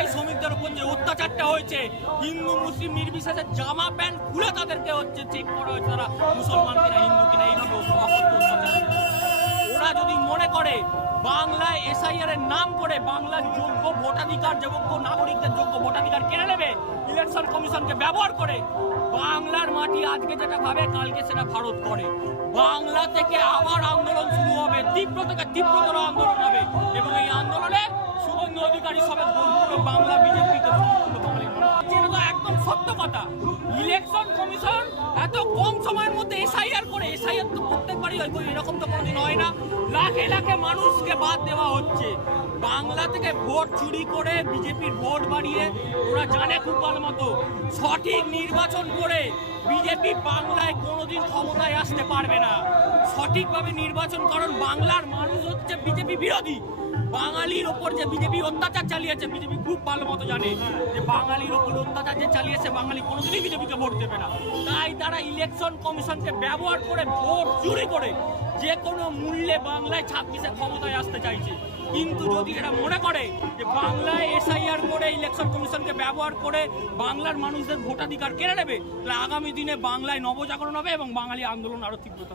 পরিযায়ী শ্রমিকদের উপর যে অত্যাচারটা হয়েছে, হিন্দু, মুসলিম, নির্বিশেষে জামা প্যান্ট খুলে তাদেরকে হচ্ছে চেক করা হয়েছে, তারা মুসলমান কিনা হিন্দু কিনা এইভাবে ওরা যদি মনে করে বাংলায় এসআইআর এর নাম করে বাংলার যোগ্য ভোটাধিকার যোগ্য নাগরিকদের যোগ্য ভোটাধিকার কেড়ে নেবে ইলেকশন কমিশনকে ব্যবহার করে বাংলার মাটি আজকে যেটা ভাবে, কালকে সেটা ভারত করে। বাংলা থেকে আবার আন্দোলন শুরু হবে তীব্র থেকে তীব্রতর আন্দোলন হবে এবং এই আন্দোলনে শুভেন্দু অধিকারী সবে কথা। ইলেকশন কমিশন এত কম সময়ের মধ্যে এসআইআর করে। এসআইআর তো প্রত্যেকবারই হয় এরকম তো কোনোদিন হয় না। লাখে লাখে মানুষকে বাদ দেওয়া হচ্ছে। বাংলা থেকে ভোট চুরি করে বিজেপির ভোট বাড়িয়ে ওরা জানে খুব ভালো মতো। সঠিক নির্বাচন করে বিজেপি বাংলায় কোনোদিন ক্ষমতায় আসতে পারবে না। সঠিকভাবে নির্বাচন কারণ। বাংলার মানুষ হচ্ছে বিজেপি বিরোধী। বাঙালির ওপর যে বিজেপি অত্যাচার চালিয়েছে, বিজেপি খুব ভালো মতো জানে যে বাঙালির ওপর অত্যাচার যে চালিয়েছে, বাঙালি কোনোদিনই বিজেপিকে ভোট দেবে না। তাই তারা ইলেকশন কমিশনকে ব্যবহার করে ভোট চুরি করে যে কোনো মূল্যে বাংলায় ছাব্বিশে ক্ষমতায় আসতে চাইছে। কিন্তু যদি এরা মনে করে যে বাংলায় এসআইআর করে ইলেকশন কমিশনকে ব্যবহার করে বাংলার মানুষদের ভোটাধিকার কেড়ে নেবে, তাহলে আগামী দিনে বাংলায় নবজাগরণ হবে এবং বাঙালি আন্দোলন আরও তীব্রতর